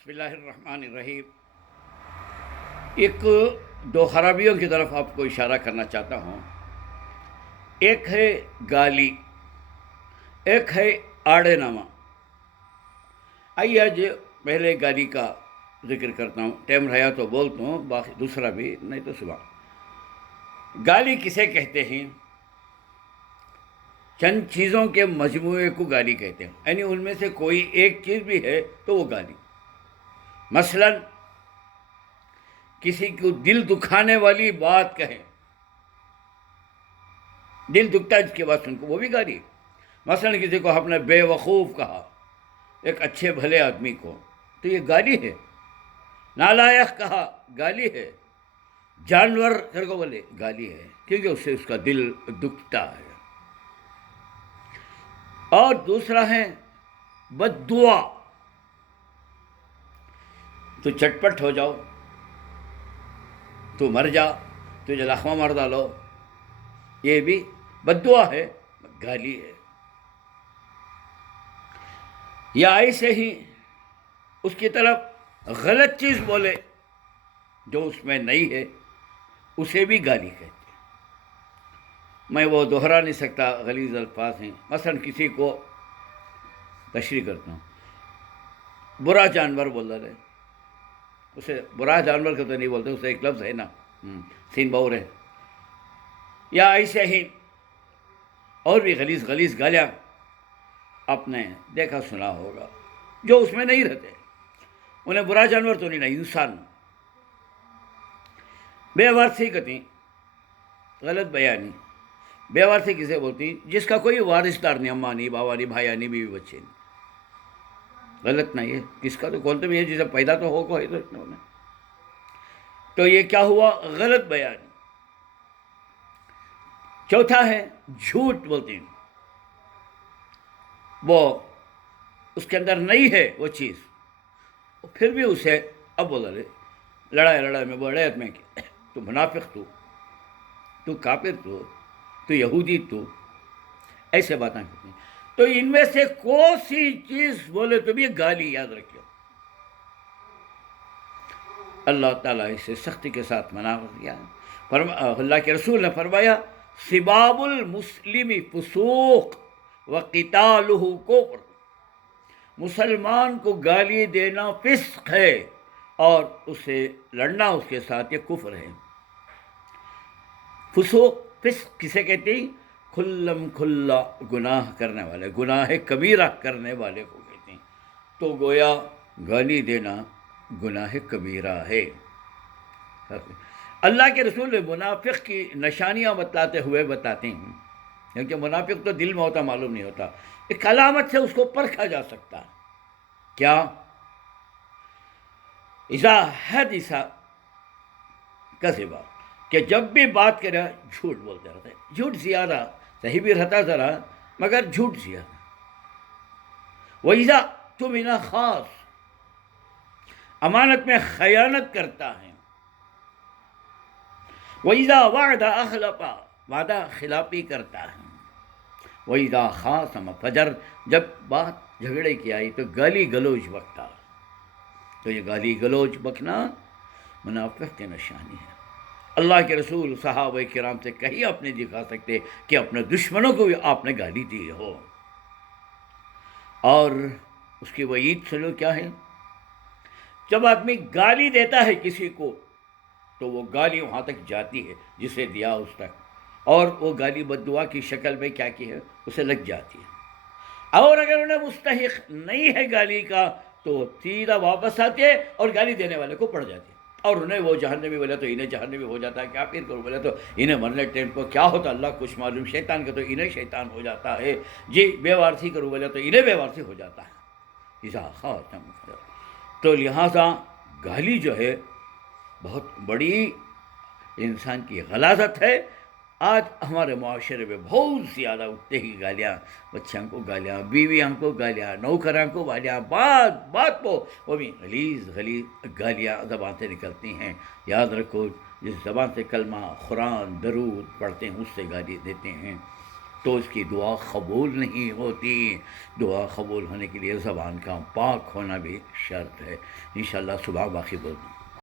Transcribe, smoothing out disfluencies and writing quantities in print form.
بسم اللہ الرحمن الرحیم۔ ایک دو خرابیوں کی طرف آپ کو اشارہ کرنا چاہتا ہوں۔ ایک ہے گالی، ایک ہے آڑے نامہ۔ آئیے آج پہلے گالی کا ذکر کرتا ہوں، ٹائم رہا تو بولتا ہوں، باقی دوسرا بھی نہیں تو صبح۔ گالی کسے کہتے ہیں؟ چند چیزوں کے مجموعے کو گالی کہتے ہیں، یعنی ان میں سے کوئی ایک چیز بھی ہے تو وہ گالی۔ مثلاً کسی کو دل دکھانے والی بات کہیں، دل دکھتا ہے جس کے بعد سن کو، وہ بھی گالی۔ مثلاً کسی کو آپ نے بے وقوف کہا، ایک اچھے بھلے آدمی کو، تو یہ گالی ہے۔ نالائق کہا، گالی ہے۔ جانور سر کو بولے، گالی ہے، کیونکہ اس سے اس کا دل دکھتا ہے۔ اور دوسرا ہے بد دعا، تو چٹپٹ ہو جاؤ، تو مر جا، تجھے لقمہ مار ڈالو، یہ بھی بد دعا ہے، گالی ہے۔ یا ایسے ہی اس کی طرف غلط چیز بولے جو اس میں نہیں ہے، اسے بھی گالی کہتے ہیں۔ میں وہ دہرا نہیں سکتا، غلیظ الفاظ ہیں۔ مثلا کسی کو تشریح کرتا ہوں، برا جانور بول رہے، اسے برا جانور کو تو نہیں بولتے، اسے ایک لفظ ہے نا، سین بور ہے۔ یا ایسے ہی اور بھی غلیظ گالیاں آپ نے دیکھا سنا ہوگا، جو اس میں نہیں رہتے، انہیں برا جانور تو نہیں، انسان۔ بے وارثی کہتی، غلط بیانی۔ بے وارثی کسے بولتی؟ جس کا کوئی وارث دار نہیں، اماں نہیں، بابا نہیں، بھائی نہیں، بیوی بچے نہیں۔ غلط نہیں ہے، کس کا تو کھولتے بھی ہے، جسے پیدا تو ہو کوئی تو یہ کیا ہوا؟ غلط بیانی۔ چوتھا ہے جھوٹ بولتے ہیں، وہ اس کے اندر نہیں ہے وہ چیز، پھر بھی اسے اب بولا رہے، لڑائی میں بڑے میں تو منافق، تو کافر، تو یہودی، تو ایسے باتیں کرتے ہیں۔ تو ان میں سے کوئی سی چیز بولے تو بھی گالی، یاد رکھیے۔ اللہ تعالیٰ اسے سختی کے ساتھ منع کیا۔ اللہ کے رسول نے فرمایا، سباب المسلم فسوق وقتالہ کفر، مسلمان کو گالی دینا فسق ہے اور اسے لڑنا اس کے ساتھ یہ کفر ہے۔ فسق کسے کہتے ہیں؟ کھلم کھلا گناہ کرنے والے، گناہ کبیرہ کرنے والے کو کہتے ہیں۔ تو گویا گالی دینا گناہ کبیرہ ہے۔ اللہ کے رسول منافق کی نشانیاں بتلاتے ہوئے بتاتے ہیں، کیونکہ منافق تو دل میں ہوتا، معلوم نہیں ہوتا، ایک علامت سے اس کو پرکھا جا سکتا ہے۔ کیا؟ اذا حدث کذب، کہ جب بھی بات کرے جھوٹ بولتے رہتا ہے۔ جھوٹ زیادہ، صحیح بھی رہتا ذرا، مگر جھوٹ زیادہ۔ وَإِذَا اؤْتُمِنَ خاص، امانت میں خیانت کرتا ہے۔ وَإِذَا وَعَدَ أَخْلَفَ، وعدہ خلافی کرتا ہے۔ وَإِذَا خَاصَمَ فَجَرَ، جب بات جھگڑے کی آئی تو گالی گلوچ بکتا۔ تو یہ گالی گلوچ بکنا منافق کی نشانی ہے۔ اللہ کے رسول صحابہ کرام سے کہیں آپ نے دکھا سکتے کہ اپنے دشمنوں کو بھی آپ نے گالی دی ہو۔ اور اس کی وعید سنو کیا ہے؟ جب آدمی گالی دیتا ہے کسی کو تو وہ گالی وہاں تک جاتی ہے جسے دیا اس تک، اور وہ گالی بد دعا کی شکل میں کیا کی ہے، اسے لگ جاتی ہے۔ اور اگر انہیں مستحق نہیں ہے گالی کا تو سیدھا واپس آتے ہیں اور گالی دینے والے کو پڑ جاتے ہیں، اور انہیں وہ جہنمی بولے تو انہیں جہنمی ہو جاتا ہے، کافر کو بولے تو انہیں مرنے ٹائم کو کیا ہوتا اللہ کچھ معلوم، شیطان کا تو انہیں شیطان ہو جاتا ہے، جی بے وارثی کرو بولے تو انہیں بے وارثی ہو جاتا ہے۔ تو لہٰذا گالی جو ہے بہت بڑی انسان کی غلاظت ہے۔ آج ہمارے معاشرے میں بہت زیادہ اٹھتے ہی گالیاں، بچوں کو گالیاں، بیویاں کو گالیاں، نوکراں کو گالیاں، بات کو وہ بھی غلیظ گالیاں زبان سے نکلتی ہیں۔ یاد رکھو، جس زبان سے کلمہ، قرآن، درود پڑھتے ہیں اس سے گالی دیتے ہیں۔ تو اس کی دعا قبول نہیں ہوتی. دعا قبول ہونے کے لیے زبان کا پاک ہونا بھی شرط ہے. انشاءاللہ صبح باقی بولوں.